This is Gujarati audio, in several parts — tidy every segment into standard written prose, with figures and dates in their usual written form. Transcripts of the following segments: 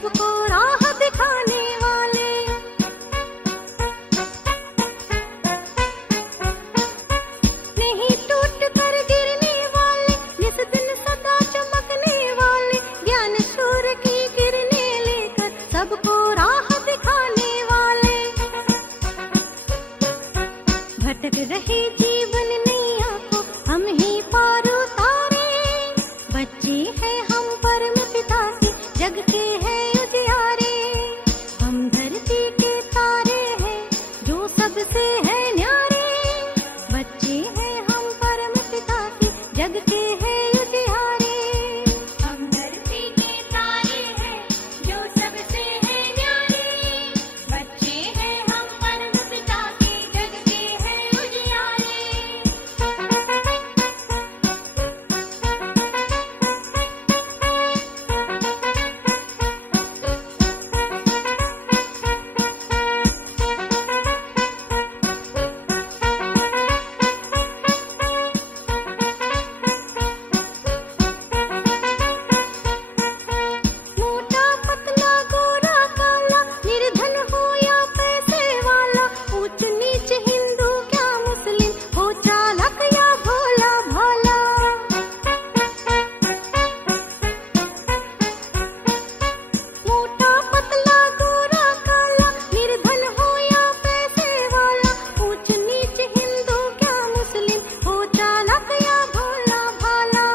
सबको राह दिखाने वाले। नहीं टूट कर गिरने वाले, जिस दिन सदा चमकने वाले, ज्ञान सूर्य की किरणें लेकर सबको राह दिखाने वाले। भटक रहे जीवन नैया को हम ही पार उतारे, बच्चे हैं हम परम पिता के, जग के हैं उजियारे। हम धरती के तारे हैं जो सबसे है न्यारे, बच्चे हैं हम परम पिता के, जग के हैं उजियारे। हम धरती के तारे हैं जो सबसे है न्यारे, बच्चे हैं हम परम पिता के, जग के हैं उजियारे। मोटा पतला गोरा काला, निर्धन हो या पैसे वाला, ऊंच नीच हिंदू क्या मुस्लिम, हो चालाक या भोला भाला। मोटा पतला गोरा काला, निर्धन हो या पैसे वाला, ऊंच नीच हिंदू क्या मुस्लिम, हो चालाक या भोला भाला।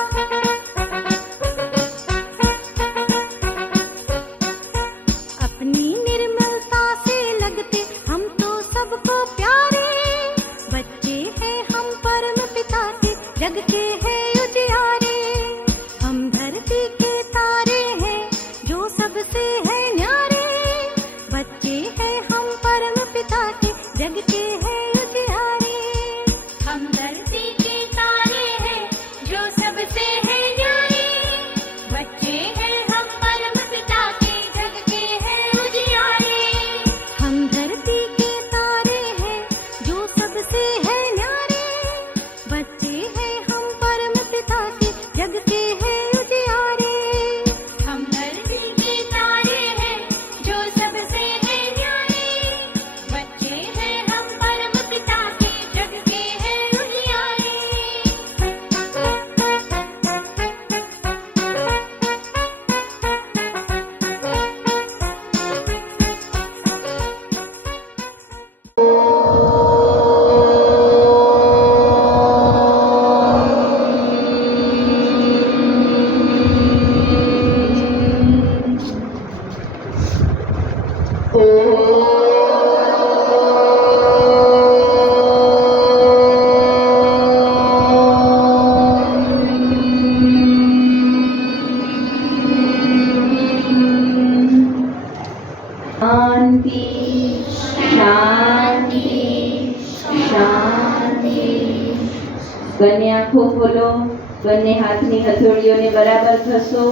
अपनी निर्मलता से लगते हम तो सबको प्यारे, बच्चे हैं हम परम पिता के, जग के हैं उजियारे। हम धरती के तारे हैं जो सबसे है न्यारे, बच्चे हैं हम परम पिता के, जग के हैं उजियारे। हम धरती के तारे हैं जो सबसे है न्यारे, बच्चे हैं हम परम पिता के, जग के हैं उजियारे। हम धरती के तारे हैं जो सबसे है न्यारे, बच्चे हैं हम परम पिता के, जग के हैं उजियारे। हम धरती के तारे हैं जो सबसे है न्यारे, बच्चे हैं हम परम पिता के, जग के हैं उजियारे। शांति शांति शांति। બંને આંખો ખોલો, બંને હાથની હથોડીઓને બરાબર ઘસો,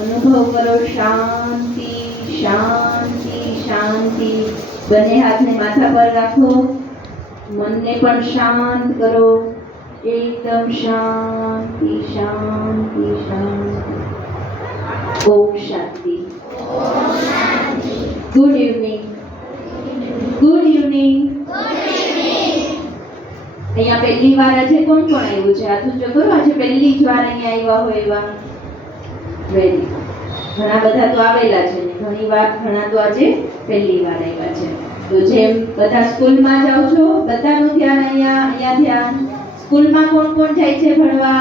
અનુભવ કરો શાંતિ શાંતિ શાંતિ। બંને હાથને માથા પર રાખો, મનને પણ શાંત કરો, એકદમ શાંતિ શાંતિ શાંતિ। ઓમ શાંતિ। Good evening. Good evening. અહીંયા પહેલી વાર આજે કોણ કોણ આવ્યું છે? હાથ ઊંચો કરો, આજે પહેલી જ વાર અહીંયા આવ્યા હોય એવા। વેરી ઘણા બધા તો આવેલા છે ને ઘણી વાર, ઘણા તો આજે પહેલી વાર આવ્યા છે। તો જેમ બધા સ્કૂલમાં જાઓ છો, બધાનું ધ્યાન અહીંયા અહીંયા ધ્યાન। સ્કૂલમાં કોણ કોણ જાય છે ભણવા?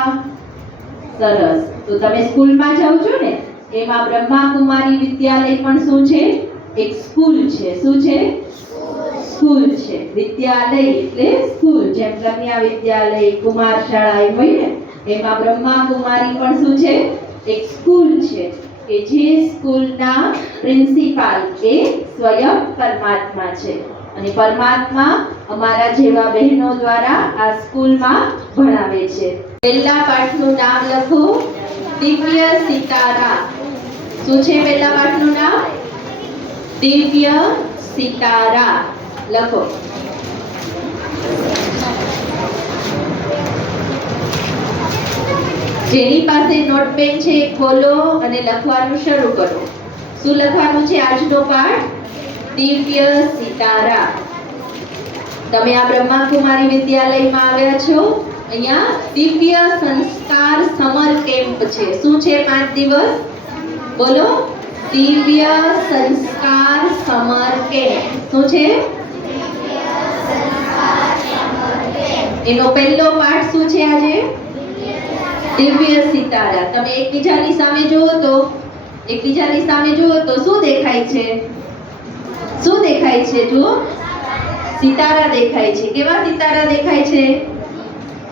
સરસ। તો તમે સ્કૂલમાં જાઓ છો ને, એમાં બ્રહ્મા કુમારી વિદ્યાલય પણ શું છે? એક સ્કૂલ છે। શું છે? સ્કૂલ છે। વિદ્યાલય એટલે સ્કૂલ, જેમ કન્યા વિદ્યાલય, કુમાર શાળા એમ હોય ને, એમાં બ્રહ્મા કુમારી પણ શું છે? એક સ્કૂલ છે કે જે સ્કૂલના પ્રિન્સિપાલ એ સ્વયં પરમાત્મા છે, અને પરમાત્મા અમારા જેવા બહેનો દ્વારા આ સ્કૂલમાં ભણાવે છે। પહેલા પાઠનું નામ લખો, દિવ્ય સિતારા। શું છે પહેલા પાઠનું નામ? દિવ્ય સિતારા। લખો। જેની પાસે નોટ પેન છે ખોલો અને લખવાનું શરૂ કરો। શું લખવાનું છે આજનો પાઠ? દિવ્ય સિતારા. તમે આ બ્રહ્માકુમારી વિદ્યાલયમાં આવ્યા છો. અહીંયા દિવ્ય સંસ્કાર સમર કેમ્પ છે. શું છે 5 દિવસ? બોલો. દિવ્ય સંસ્કાર સમર કેમ્પ. શું છે? એનો પહેલો પાઠ શું છે આજે? દિવ્ય સિતારા. તમે એકબીજાની સામે જુઓ તો શું દેખાય છે? શું દેખાય છે? જુઓ, સિતારા દેખાય છે. કેવા સિતારા દેખાય છે?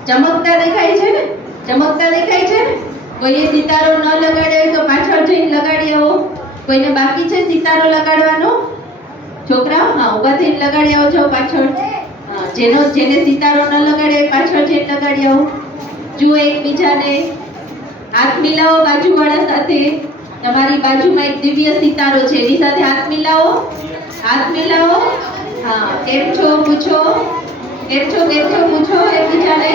ચમકતા દેખાય છે ને? ચમકતા દેખાય છે ને? કોઈએ સિતારો ન લગાડ્યો હોય તો પાછળ જઈને લગાડી આવો. કોઈને બાકી છે સિતારો લગાડવાનો? છોકરાઓ, હા, ઊભા થઈને લગાડી આવો છો પાછળ. હા, જેને સિતારો ન લગાડ્યો હોય પાછળ જઈને લગાડી આવો. જુઓ એકબીજાને, હાથ મિલાવો બાજુવાળા સાથે. તમારી બાજુમાં એક દિવ્ય સિતારો છે, એની સાથે હાથ મિલાવો. હાથ મિલાવો. હા, કેમ છો પૂછો. કેમ છો પૂછો એકબીજાને.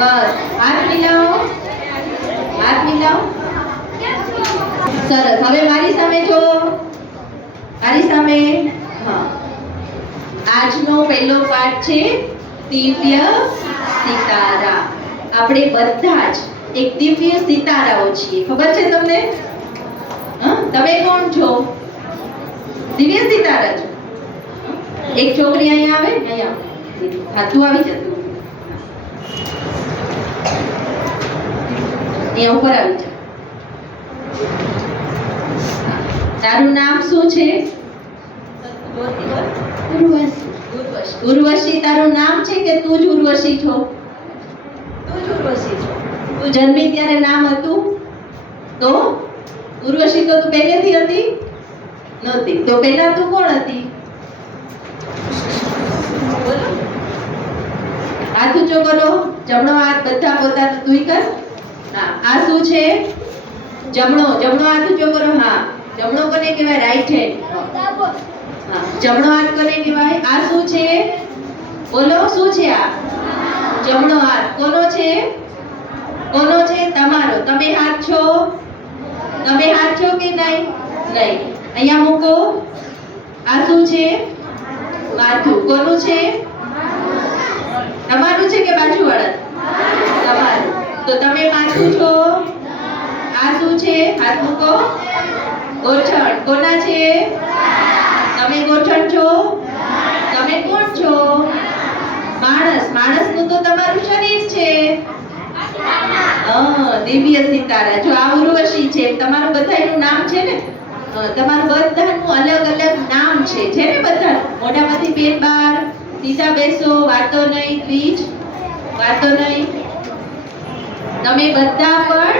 બસ, હાથ મિલાવો. હાથ મિલાવો. સરસ. હવે મારી સામે જો. મારી સામે. હા, આજનો પહેલો પાઠ છે દિવ્ય સિતારા. આપણે બધા જ એક દિવ્ય સિતારાઓ છીએ. ખબર છે તમને? હા, તમે કોણ છો? દિવ્ય સિતારા છો. એક છોકરી અહીંયા આવે. અહીંયા હા, તું આવી જા. અહીંયા ઉપર આવી જા. તારું નામ શું છે? ઉર્વશી. તારું નામ છે કે તું જ ઉર્વશી છો? તું જ ઉર્વશી છો. તું જન્મી ત્યારે નામ હતું? તો ઉર્વશી તો તું પહેલેથી હતી? નહોતી. તો પહેલા તું કોણ હતી? બોલો. હાથ ઊંચો કરો. જમણો હાથ બધા પોતાનો તુંય કર. હા, આ શું છે? જમણો હાથ ઊંચો કરો. હા, જમણો કોને કહેવાય? Right hand. હા, જમણો હાથ કોને કહેવાય? આ શું છે? બોલો, શું છે આ? જમણો હાથ કોનો છે? કોનો છે? તમારો. તમે હાથ છો? તમે હાથ છો કે નહીં? નહીં. અહીંયા મૂકો. આ શું છે? માથું. કોનું છે? તમારું છે કે બાજુવાળા? તમારું. તો તમે માથું છો. આ શું છે? હાથ મૂકો. ગોઠણ. કોના છે? તમે ગોઠણ છો? તમે કોણ છો? માણસ. માણસનું તો તમારું શરીર છે. દિવ્ય સિતારા. જો આ ઉર્વશી છે. તમારું બધાયનું નામ છે ને? તમારું બધાનું અલગ અલગ નામ છે. છે ને બધા? મોઢામાંથી પેન બહાર. સીધા બેસો. વાતો નહીં. ત્રીજ વાતો નહીં. તમે બધા પણ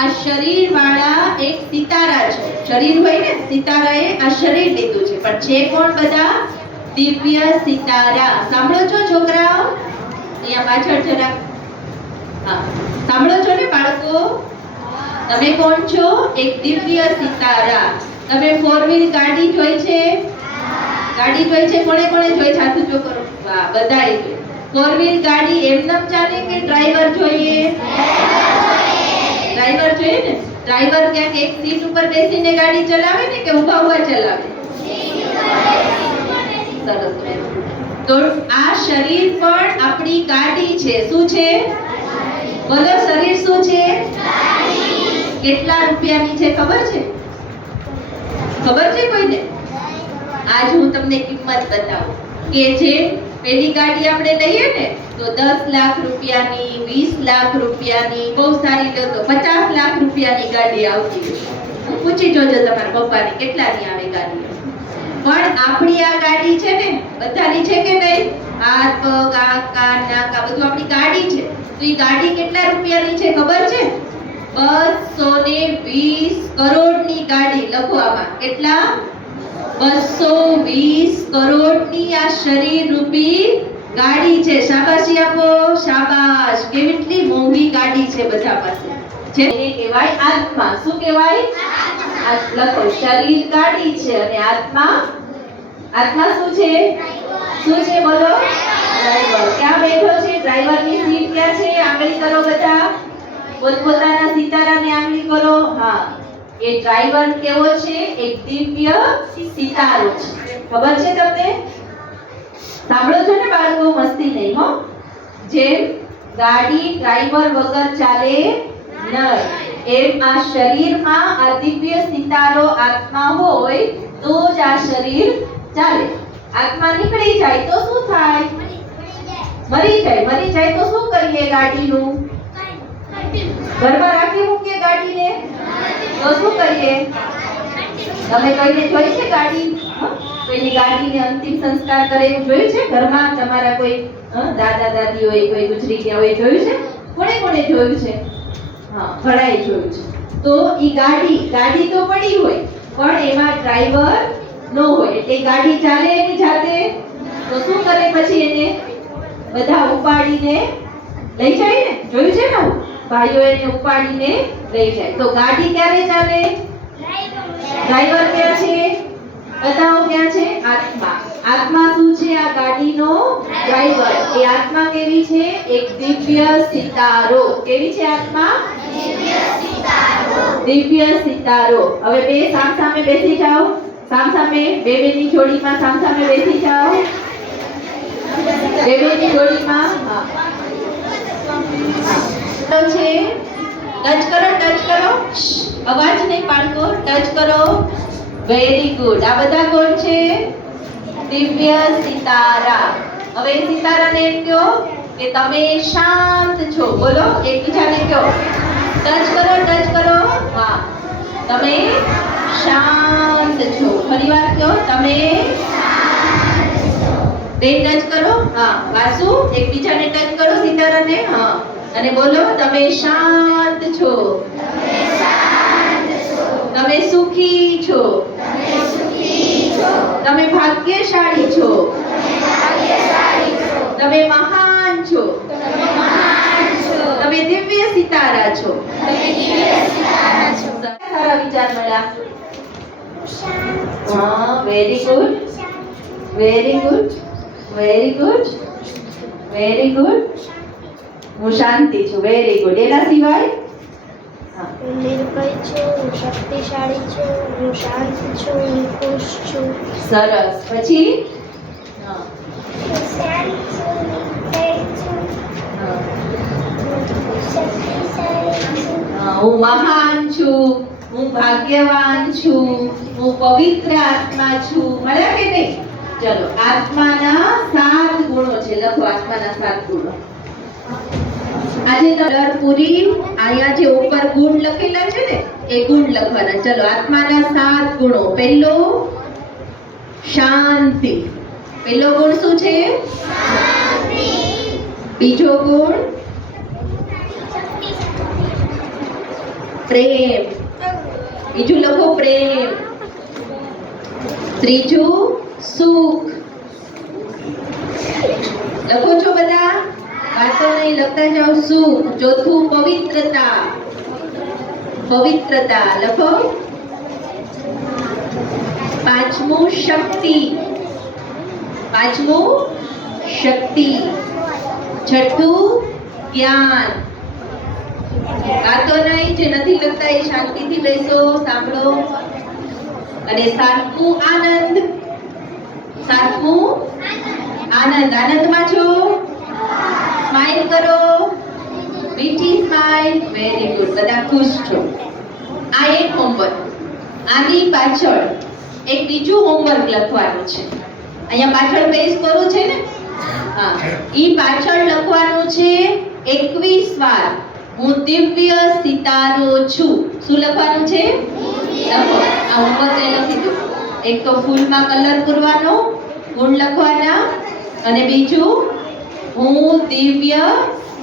આ શરીર વાળા એક સિતારા છો. શરીર હોય ને, સિતારાએ આ શરીર લીધું છે. પણ છે કોણ બધા? દિવ્ય સિતારા. સાંભળો છો છોકરાઓ? અહીંયા પાછળ જરા. હા, સાંભળો છો ને બાળકો? તમે કોણ છો? એક દિવ્ય સિતારા. તમે 4 વ્હીલ ગાડી જોઈ છે? ગાડી જોઈ છે? કોણે કોણે જોઈ છે? હાથ ઊંચો કરો. વાહ, બધાએ જોઈ. 4 વ્હીલ ગાડી એમનેમ ચાલે કે ડ્રાઈવર જોઈએ? ડ્રાઈવર જોઈએ ને. ડ્રાઈવર ક્યાંક એક સીટ ઉપર બેસીને ગાડી ચલાવે ને કે ઊભા ઊભા ચલાવે? સરસ. તો આ શરીર પણ આપણી ગાડી છે. શું છે? બોલો, શરીર શું છે? કેટલા રૂપિયાની છે ખબર છે? ખબર છે કોઈને? આજ હું તમને કિંમત બતાવું કે જે પેલી ગાડી આપણે લઈએ ને તો 10 લાખ રૂપિયાની, 20 લાખ રૂપિયાની, બહુ સારી લો તો 50 લાખ રૂપિયાની ગાડી આવતી હોય. પૂછી જોજો તમારા પપ્પાને કેટલાની આવે ગાડી. પણ આપણી આ ગાડી છે ને, બધાની છે કે નહીં? હાથ, પગ, આંખ, કાન, નાક, આ બધું આપણી ગાડી છે. તો એ ગાડી કેટલા રૂપિયાની છે ખબર છે? 220 કરોડની ગાડી. લખો આમાં. કેટલા? 220 કરોડની આ શરીર રૂપી ગાડી છે. શાબાશી આપો. શાબાશ. કેટલી મોંઘી ગાડી છે બધા પાસે. જેને કહેવાય આત્મા. શું કહેવાય? લખો. શરીર ગાડી છે અને આત્મા. આત્મા શું છે? શું છે? બોલો. ડ્રાઈવર. ક્યાં બેઠો છે? ડ્રાઈવરની સીટ ક્યાં છે? આંગળી કરો બધા. પોતપોતાના સિતારાને આંગળી કરો. હા, એ ડ્રાઈવર કેવો છે? એક દિવ્ય સિતારો છે. ખબર છે તમને? સાંભળો છો ને બાળકો? મસ્તી નહીં હો. જેમ ગાડી ડ્રાઈવર વગર ચાલે નહીં, એમ આ શરીરમાં આ દિવ્ય સિતારો આત્મા હોય તો જ આ શરીર ચાલે. આત્મા નીકળી જાય તો શું થાય? મરી જાય તો શું કરીએ? ગાડીનું ઘરમાં રાખી મૂકીએ ગાડીને તો શું કરીએ? તમે કોઈને જોઈ છે ગાડી? કોઈની ગાડીને અંતિમ સંસ્કાર કરે એવું જોયું છે? ઘરમાં તમારા કોઈ દાદા દાદી હોય, કોઈ ગુજરી ગયા હોય, જોયું છે? કોણે જોયું છે? હા, ઘણાએ જોયું છે. તો ઈ ગાડી તો પડી હોય પણ એમાં ડ્રાઈવર ન હોય, એટલે ગાડી ચાલે એની જાતે તો શું કરે? પછી એને બધા ઉપાડીને લઈ જાય ને. જોયું છે ને? ભાઈઓ એને ઉપાડીને લઈ જાય. તો ગાડી ક્યારે ચાલે? ડ્રાઈવર ક્યાં છે? બતાવો ક્યાં છે? આત્મા. આત્મા શું છે? આ ગાડીનો ડ્રાઈવર. એ આત્મા કેવી છે? એક દિવ્ય સિતારો. કેવી છે આત્મા? દિવ્ય સિતારો. હવે બે સામસામે બેસી જાઓ. સામસામે બેની જોડીમાં સામસામે બેસી જાઓ. બેની જોડીમાં. હા, તો છે ટચ કરો. અવાજ નહીં બાળકો. ટચ કરો. Very good. આ બધા કોણ છે? દિવ્ય સિતારા. હવે સિતારાને એમ કહો કે તમે શાંત છો. બોલો, એકબીજાને કહો. ટચ કરો. હા, તમે શાંત છો. ફરીવાર કહો, તમે બે ટચ કરો. હા, વાસુ એકબીજાને ટચ કરો સિતારાને. હા, અને બોલો, તમે શાંત છો. તમે સુખી છો. તમે ભાગ્યશાળી છો. તમે મહાન છો. તમે દિવ્ય સિતારા છો. સારા વિચાર મળ્યા. હા, વેરી ગુડ. હું શાંતિ છું. Very good. એના સિવાય? હું નિર્ભય છું, હું શક્તિશાળી છું, હું શાંત છું, હું ખુશ છું. સરસ. પછી? હા, હું શાંત છું, નિર્ભય છું, હા. હું શક્તિશાળી છું. હું મહાન છું, હું ભાગ્યવાન છું, હું પવિત્ર આત્મા છું. મળ્યા કે નહીં? ચલો, આત્માના 7 ગુણો છે. લખો આત્માના 7 ગુણો. આજે કલર પૂરી અહીંયા જે ઉપર ગુણ લખેલા છે ને એ ગુણ લખવાના. ચલો, આત્માના 7 ગુણો. પહેલો શાંતિ. પહેલો ગુણ શું છે? બીજો ગુણ પ્રેમ. બીજું લખો પ્રેમ. ત્રીજું સુખ. લખો છો બધા? વાતો નહીં લખતા જાઓ. સુખ. ચોથું પવિત્રતા. લખો. પાંચમું શક્તિ. છઠ્ઠું જ્ઞાન. વાતો નહીં, જે નથી લખતા એ શાંતિથી બેસો, સાંભળો. અને સાતમું આનંદ. આનંદમાં છો? સ્માઈલ કરો. મીઠી સ્માઈલ. Very good. બધા ખુશ છો. આ એક હોમવર્ક. આની પાછળ એક બીજું હોમવર્ક લખવાનું છે. અહીંયા પાછળ પેજ કરું છે ને? હા, ઈ પાછળ લખવાનું છે 21 વાર હું દિવ્ય સિતારો છું. શું લખવાનું છે? લખો. આ હોમવર્ક લખી દો. એક તો ફૂલમાં કલર પૂરવાનો, ગુણ લખવાના, અને બીજું હું દિવ્ય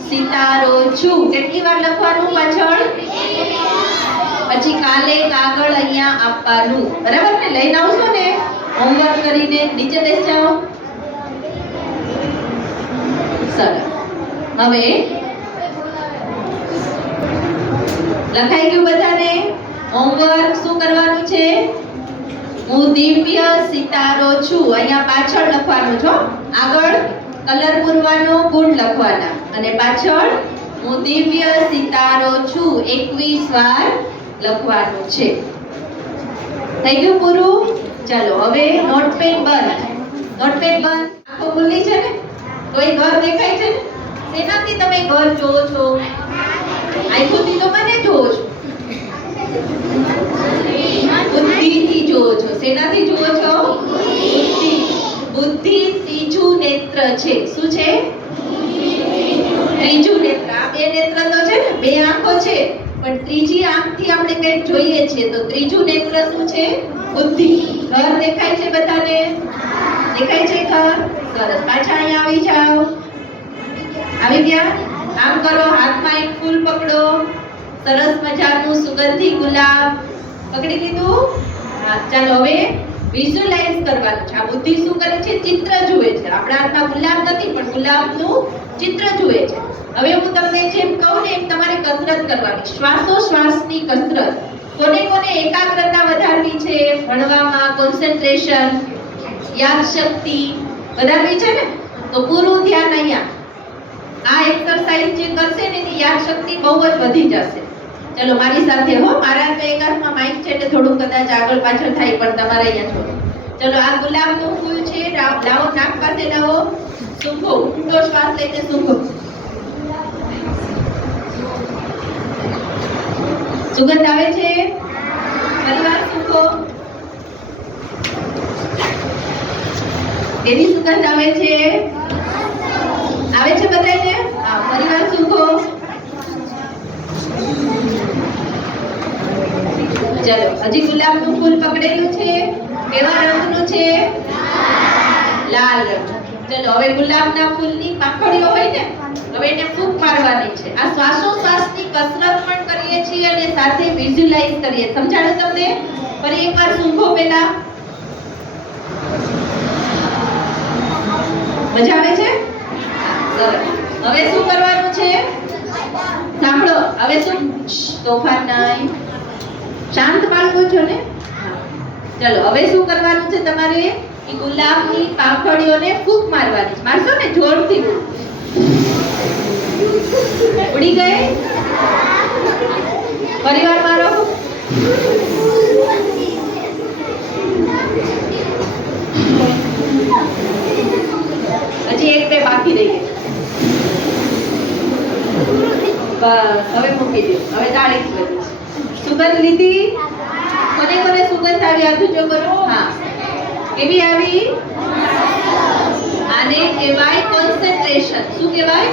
સિતારો છું. કેટલી વાર લખવાનું પાછળ? પછી કાલે કાગળ અહીંયા આપવાનું. બરાબર ને? લઈને આવશો ને હોમવર્ક કરીને? નીચે બેસી જાઓ. સરસ. હવે લખાઈ ગયું બધાને? હોમવર્ક શું કરવાનું છે? હું દિવ્ય સિતારો છું. અહીંયા પાછળ લખવાનું છો. આગળ કલર પૂરવાનો, ગુણ લખવાના, અને પાછળ હું દિવ્ય સિતારો છું 21 વાર લખવાનું છે. થઈ ગયું પૂરું? ચાલો હવે નોટપેડ બંધ. નોટપેડ બંધ. આંખો ખુલ્લી છે ને? કોઈ ઘર દેખાય છે ને? શેનાથી તમે ઘર જોવો છો? આંખોથી તો મને જોવો છો. બુદ્ધિથી જોવો છો. શેનાથી જોવો છો? બુદ્ધિ. બુદ્ધિ ત્રીજું નેત્ર છે. શું છે? ત્રીજું નેત્ર. આ બે નેત્ર તો છે ને, બે આંખો છે, પણ ત્રીજી આંખથી આપણે કંઈક જોઈએ છીએ, તો ત્રીજું નેત્ર શું છે? બુદ્ધિ. ઘર દેખાય છે બધાને? દેખાય છે ઘર? સરસ. પાછા અહીંયા આવી જાઓ. આવી ગયા? આમ કરો, હાથમાં એક ફૂલ પકડો. સરસ મજાનું સુગંધી ગુલાબ પકડી લીધું? હા. ચાલો હવે વિઝ્યુઅલાઇઝ કરવાનું છે. આ બુદ્ધિ શું કરે છે? ચિત્ર જુએ છે. આપણા હાથમાં ગુલાબ નથી, પણ ગુલાબનું ચિત્ર જુએ છે. હવે હું તમને જેમ કહું ને એમ તમારે કસરત કરવાની. શ્વાસોશ્વાસની કસરત. કોને કોને એકાગ્રતા વધારવી છે? ભણવામાં કોન્સન્ટ્રેશન, યાદશક્તિ વધારવી છે ને? તો પૂરું ધ્યાન અહીંયા. આ એક્સરસાઇઝ જે કરશે ને એની યાદશક્તિ બહુ જ વધી જશે. ચલો મારી સાથે હો. મારા તો એક હાથમાં માઇક છે એટલે થોડું કદાચ આગળ પાછળ થાય, પણ તમારે અહીંયા છો. ચલો આ ગુલાબનું ફૂલ છે. લાવો, નાક પાસે લાવો. સૂંઘો. ઊંડો શ્વાસ લઈને સૂંઘો. સુગંધ આવે છે? ફરીવાર સૂંઘો. કેવી સુગંધ આવે છે? આવે છે બધાને? હા. ફરીવાર સૂંઘો. ચલો હજી ગુલાબનું ફૂલ પકડેલું છે. કેવા રંગનું છે? લાલ રંગ. ચલો હવે ગુલાબના ફૂલની પાંખડીઓ હોય ને, હવે એને ફૂંક મારવાની છે. આ શ્વાસોશ્વાસની કસરત પણ કરીએ છીએ અને સાથે વિઝ્યુઅલાઇઝ કરીએ. સમજાણું તમને? ફરી એકવાર સૂંઘો પહેલા. મજા આવે છે? સરસ. હવે શું કરવાનું છે? સાંભળો. હવે શું? તોફાન નહીં. શાંત બાળકો છો ને? ચલો હવે શું કરવાનું છે તમારે? એ ગુલાબની પાંખડીઓને ફૂંક મારવાની. મારશો ને જોરથી. ઉડી ગઈ? ફરીવાર મારો. હજી એક બે બાકી રહી ગઈ. બસ હવે મૂકી દો. હવે તાળી જ બધી. સુગંધ લીધી? કોને કોને સુગંધ આવી? હાથ ઊંચો કરો. હા. કેવી આવી? આને કહેવાય કોન્સન્ટ્રેશન. શું કહેવાય?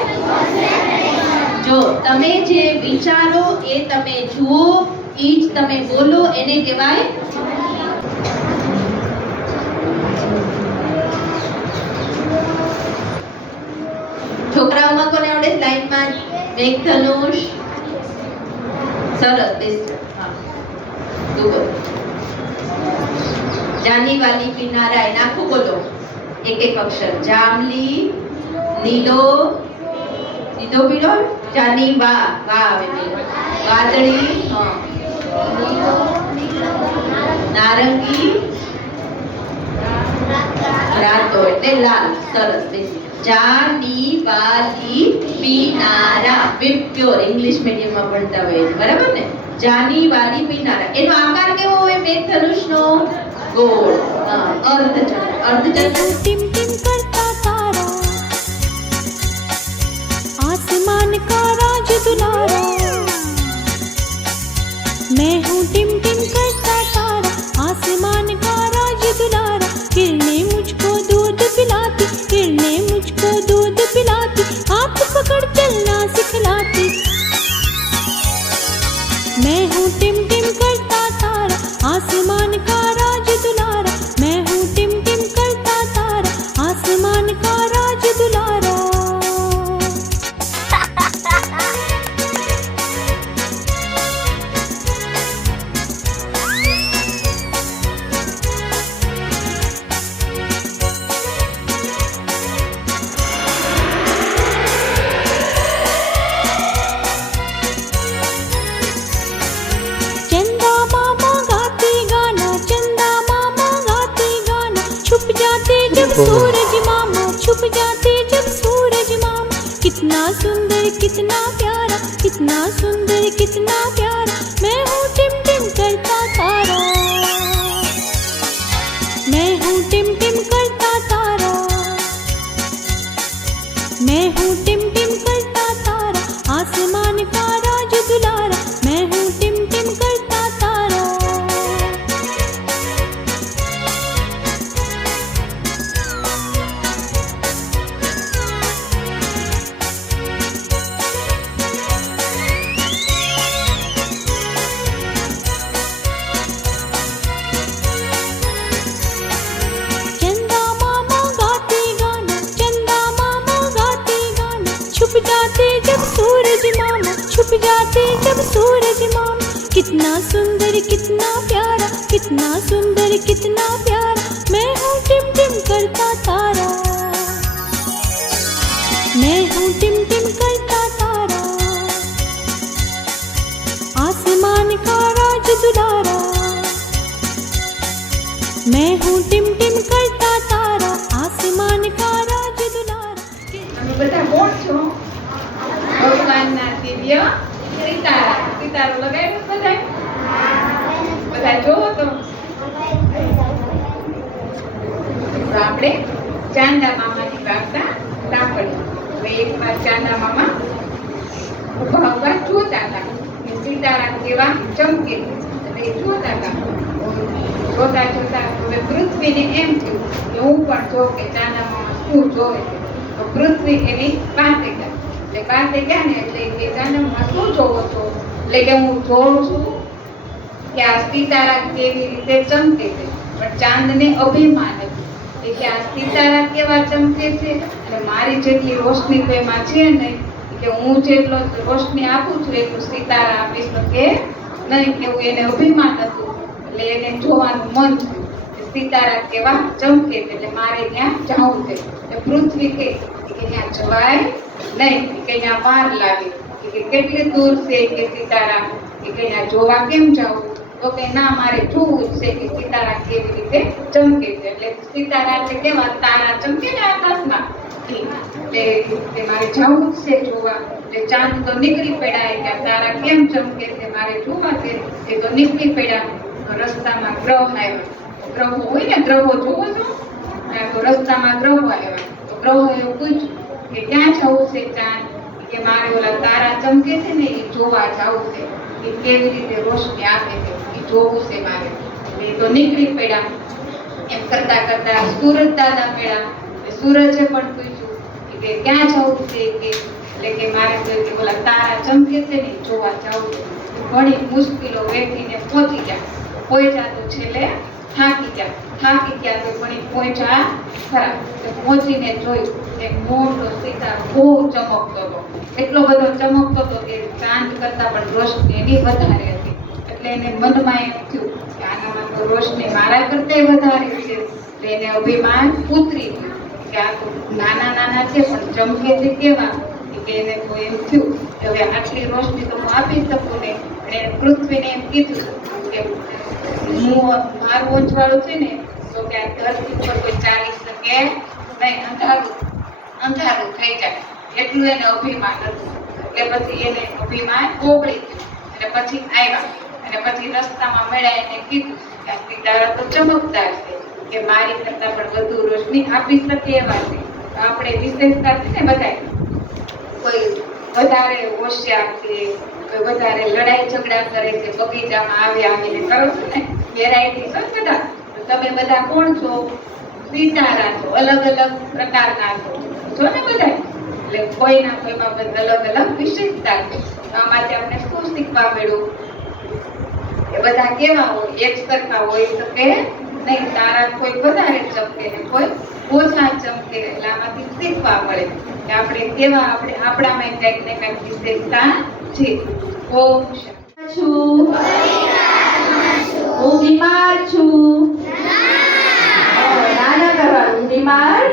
જો તમે જે વિચારો એ તમે જુઓ, એ જ તમે બોલો, એને કહેવાય. છોકરાઓમાં કોને આવડે? લાઈનમાં મેઘધનુષ. સરસ. બેસ્ટ. હા. તું બોલ. જાની વાલી કિનારા. નાખું બોલો એક એક અક્ષર. જામલી, નીલો, સીધો પીળો. જાની વા. વા આવે. વાદળી. હા. નારંગી. રાતો એટલે લાલ. સરસ. બેસી. જાની વાલી પીનારા. પ્યોર ઇંગ્લિશ મીડિયમમાં ભણતા હોય બરાબર ને? જાની વાલી પીનારા. એનો આકાર કેવો હોય? મેઘધનુષનો ગોળ. અર્ધચંદ્ર. અર્ધચંદ્ર. टिम टिम करता तारा आसमान का राज दुलारा मैं हूँ टिम टिम करता तारा आसमान का राज दुलारा किरणें मुझको दूध पिलाती किरणें मुझको दूध पिलाती हाथ पकड़ चलना सिखलाती मैं हूँ टिम टिम करता तारा आसमान का राज दुलारा मैं हूँ टिम टिम करता तारा आसमान का राज दुलारा चंदा मामा गाते गाना चंदा मामा गाते गाना छुप जाते जब सूरज मामा छुप जाते जब सूरज मामा कितना सुंदर कितना प्यारा कितना सुंदर कितना प्यारा मैं हूँ टिम सुंदर कितना प्यारा, कितना सुंदर कितना प्यारा, मैं हूँ टिम टिम करता तारा, मैं हूँ टिम टिम करता तारा, आसमान का राज दुलारा, मैं हूँ टिम टिम करता तारा, आसमान का राज दुलारा। અમે બધા કોણ છો? ભગવાનના દિવ્ય સિતારા. સિતારો લગાવ્યો બધાય? બધા જોવો તો આપણે ચાંદા મામાની વાર્તા સાંભળી. હવે એકવાર ચાંદા મામા ઊભા ઊભા જોતા હતા કે સિતારા કેવા ચમકે છે. એટલે એ જોતા હતા. જોતા જોતા હવે પૃથ્વીને એમ થયું કે હું પણ જોઉં કે ચાંદા મામા શું જોવે છે. તો પૃથ્વી એની પાસે ગયા. એટલે પાસે ગયા ને એટલે કે ચાંદા મામા શું જોવો છો? એટલે કે હું જોઉં છું કે આ સિતારા કેવી રીતે ચમકે છે. પણ ચાંદને અભિમાન હતું કે આ સિતારા કેવા ચમકે છે અને મારી જેટલી રોશની તો એમાં છે નહીં, કે હું જેટલો રોશની આપું છું એટલું સિતારા આપી શકે નહીં, કેવું એને અભિમાન હતું. એટલે એને જોવાનું મન થયું કે સિતારા કેવા ચમકે છે, એટલે મારે ત્યાં જવું છે. એટલે પૃથ્વી કે ત્યાં જવાય નહીં, કે ત્યાં વાર લાગે, કે કેટલી દૂર છે કે સિતારા, કે ત્યાં જોવા કેમ જવું? તો કે ના, મારે જોવું છે કે સિતારા કેવી રીતે ચમકે છે. એટલે સિતારા એટલે કેવા તારા ચમકે ને આકાશમાં, એટલે મારે જવું જ છે જોવા. એટલે ચાંદ તો નીકળી પડ્યા કે તારા કેમ ચમકે છે, મારે જોવા છે. એ તો નીકળી પડ્યા. તો રસ્તામાં ગ્રહ આવ્યા. ગ્રહો હોય ને, ગ્રહો જોવો છો? તો રસ્તામાં ગ્રહો આવ્યા. તો ગ્રહોએ પૂછ્યું કે ક્યાં જવું છે ચાંદ? કે મારે ઓલા તારા ચમકે છે ને એ જોવા જવું છે, એ કેવી રીતે રોશની આપે છે એ જોવું છે મારે. એ તો નીકળી પડ્યા. એમ કરતા કરતા સૂરજ દાદા મળ્યા. સૂરજે પણ પૂછ્યું કે ક્યાં જવું છે? એટલે કે મારે કે ઓલા તારા ચમકે છે ને એ જોવા જવું છે. ઘણી મુશ્કેલો વેઠીને પહોંચી ગયા. પહોંચ્યા તો છેલ્લે થાકી ગયા તો ઘણી પહોંચ્યા ખરા. પહોંચીને જોયું કે મોટો સિતારો બહુ ચમકતો હતો. એટલો બધો ચમકતો હતો કે ચાંદ કરતા પણ રોશની એની વધારે હતી. એટલે એને મનમાં એમ થયું કે આનામાં તો રોશની મારા કરતા વધારે છે. એટલે એને અભિમાન ઉતરી ગયું કે આ તો નાના નાના છે પણ ચમકે છે કેવા. કે એને તો એમ થયું કે હવે આટલી રોશની તો હું આપી શકું નહીં. અને પૃથ્વીને એમ કીધું કે હું મારું અજવાળું છે ને તો કે આ ધરતી ઉપર કોઈ ચાલી શકે નહીં, અંધારું થઈ જાય. એટલું એને અભિમાન હતું. એટલે પછી એને અભિમાન ઓગળી ગયું. અને પછી આવ્યા અને પછી રસ્તામાં મળ્યા. એને કીધું કે આ સિતારા તો ચમકદાર છે, કે મારી કરતા પણ વધુ રોશની આપી શકે એવા છે. તો આપણે વિશેષતા છે ને બધા, કોઈ વધારે હોશિયાર છે, કોઈ વધારે લડાઈ ઝઘડા કરે છે, બગીચામાં આવીને કરો છો ને, વેરાયટી છો બધા. તો તમે બધા કોણ છો? સિતારા છો. અલગ અલગ પ્રકારના છો ને બધા. એટલે કોઈના કોઈ બાબત અલગ અલગ વિશેષતા છે. આમાંથી આપણે શું શીખવા મળ્યું? એ બધા કેવા હોય? એક સરખા હોય શકે નહીં. તારા કોઈ વધારે ચમકે ને કોઈ ઓછા ચમકે. એટલે આમાંથી શીખવા મળે કે આપણે કેવા, આપણે આપણામાં કંઈક ને કંઈક વિશેષતા છે. ઓમ છું, હું બીમાર છું. નાના કરવાનું. હું બીમાર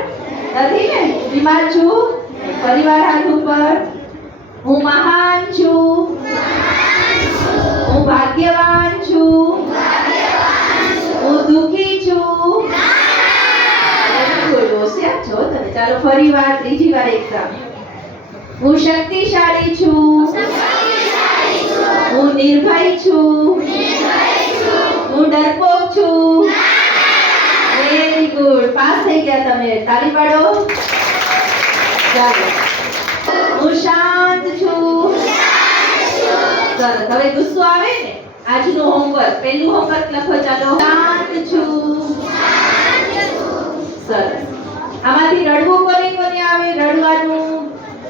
નથી ને? બીમાર છું. પરિવાર હાથ ઉપર. હું મહાન છું. હું ભાગ્યવાન છું. હું દુઃખી છું. હોશિયાર છો તમે. ચાલો ફરી વાર, ત્રીજી વાર એક્ઝામ. હું શક્તિશાળી છું. હું નિર્ભય છું. હું ડરપોક છું. Very good. પાસ થઈ ગયા તમે. તાળી પાડો. ચાલો. હું શાંત છું. સરસ. હવે ગુસ્સો આવે ને? આજનું હોમવર્ક, પહેલું હોમવર્ક લખો. ચાલો. શાંત છું. સરસ. આમાંથી રડવું કોને કોને આવે? રડવાનું.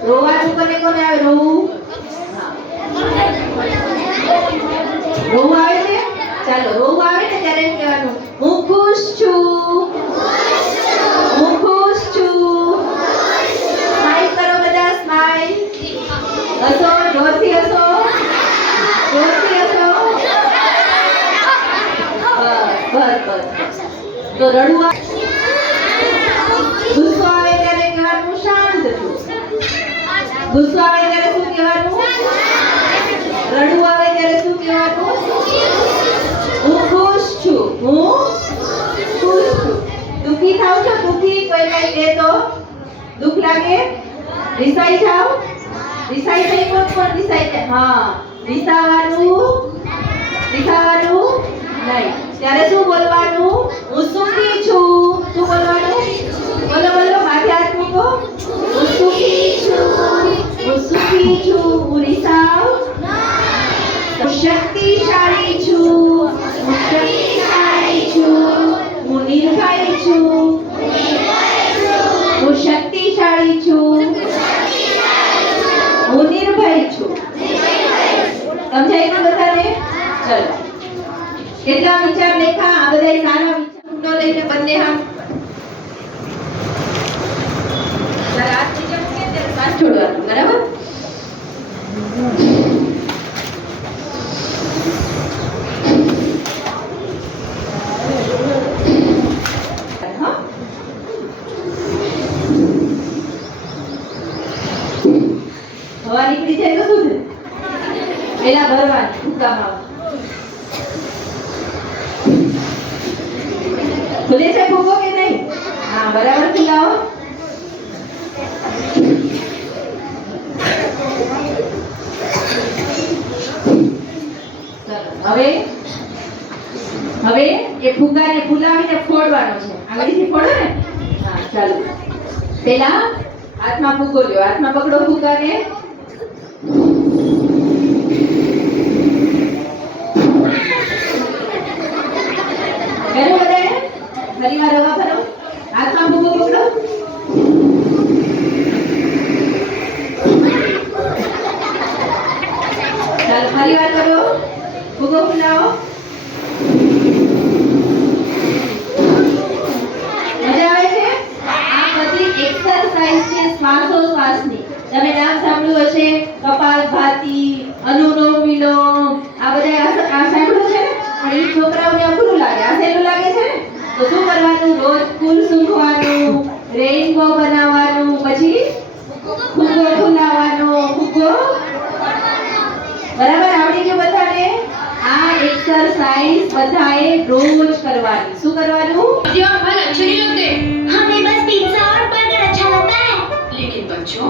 રોવાનું કોને કોને આવે? રોવું. રોવું આવે છે? ચાલો. રોવું આવે ને ત્યારે એમ કહેવાનું, હું ખુશ છું. હું ખુશ છું. સ્માઈલ કરો બધા. સ્માઈલ. હસો. જોરથી હસો. જોરથી હસો. બસ બસ. તો રડવું ગુસ્સો આવે ત્યારે કહેવાનું શાંત છું. ગુસ્સો આવે ત્યારે શું કહેવાનું? રડવું આવે ત્યારે શું કહેવાનું? હું ખુશ છું. હું ખુશ છું. દુખી થાવ છો? દુખી કોઈ કઈ કહે તો દુખ લાગે? રિસાઈ જાવ? રિસાઈ થઈ કોણ રિસાઈ જાય? હા, રિસાવાનું નહીં. ત્યારે શું બોલવાનું? હું સુખી છું. શું બોલવાનું? બોલો બોલો, માથે હાથ મૂકો. હું સુખી છું. હું સુખી છું. હું રિસાવ હું શક્તિશાળી છું. હું શક્તિશાળી છું. હું નિર્ભય છું. હું શક્તિશાળી છું. હું નિર્ભય છું. સમજાય બધાને? ચલો, કેટલા વિચાર લેખા? આ બધા સારા વિચાર લઈને બંને હાથ નીચે મૂકે ત્યારે શ્વાસ છોડવાનો. બરાબર? હા, હવા નીકળી જાય તો શું થાય? પેલા ભરવાની ફૂંકામાં ખુલે છે ફૂંકો કે નહીં? હા, બરાબર ખુલાવો. હવે એ ફુગ્ગાને ફૂલાવીને ફોડવાનો છે. આંગળીથી ફોડો ને? હા, ચાલો. પેલા હાથમાં ફુગ્ગો લ્યો. હાથમાં પકડો ફુગ્ગાને. કર્યું બધાએ? ફરીવાર હવા ભરો. હાથમાં ફુગ્ગો પકડો. ચાલો, ફરીવાર કરો. ફુગ્ગો ફૂલાવો. મજા આવે છે? આ બધી એક્સરસાઇઝ છે શ્વાસોશ્વાસની. તમે નામ સાંભળ્યું હશે, કપાલભાતિ, અનુલોમ વિલોમ. આ બધા આ સાંભળ્યું છે ને? પણ એ છોકરાઓને અઘરું લાગે. આ સહેલું લાગે છે ને? તો શું કરવાનું? રોજ ફૂલ સૂંઘવાનું, રેઇનબો બનાવવાનું, પછી ફુગ્ગો ફૂલાવવાનો. ફુગ્ગો બરાબર આવડી ગયું બધાને? આ एक्सरसाइज बधाए रोज करवानी। શું કરવાનું? सब्जियां और फल अच्छे नहीं लगते। हमें बस पिज्जा और बर्गर अच्छा लगता है। लेकिन बच्चों,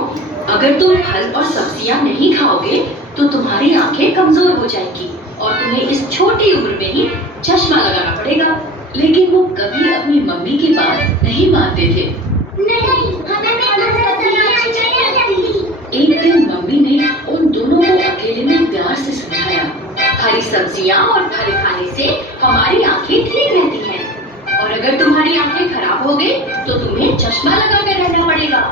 अगर तुम फल और सब्जियां नहीं खाओगे तो तुम्हारी आंखें कमजोर हो जाएंगी और तुम्हें इस छोटी उम्र में ही चश्मा लगाना पड़ेगा। लेकिन वो कभी अपनी मम्मी की बात नहीं मानते थे। नहीं, हमें फल और सब्जियां अच्छी नहीं लगती। एक दिन मम्मी ने उन दोनों को अकेले में प्यार से समझाया, हरी सब्जियां और फल खाने से हमारी आंखें ठीक रहती हैं और अगर तुम्हारी आंखें खराब हो गई तो तुम्हें चश्मा लगा कर रहना पड़ेगा।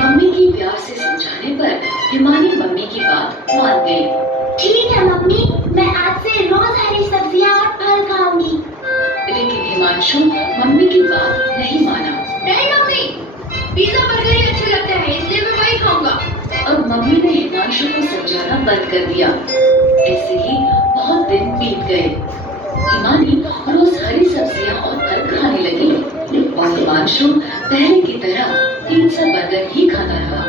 मम्मी की प्यार से समझाने पर हिमानी मम्मी की बात मान गई। ठीक है मम्मी, मैं आज से रोज हरी सब्जियां और फल खाऊंगी। लेकिन हिमांशु मम्मी की बात नहीं माना। नहीं मम्मी, पिज्जा बर्गर ही अच्छे लगते हैं, इसलिए मैं वही खाऊंगा। अब मम्मी ने हिमांशु को समझाना बंद कर दिया। ऐसे ही बहुत दिन बीत गए। हिमानी रोज हरी सब्जियां और फल खाने लगी और हिमांशु पहले की तरह पिज्जा बर्गर ही खाता रहा।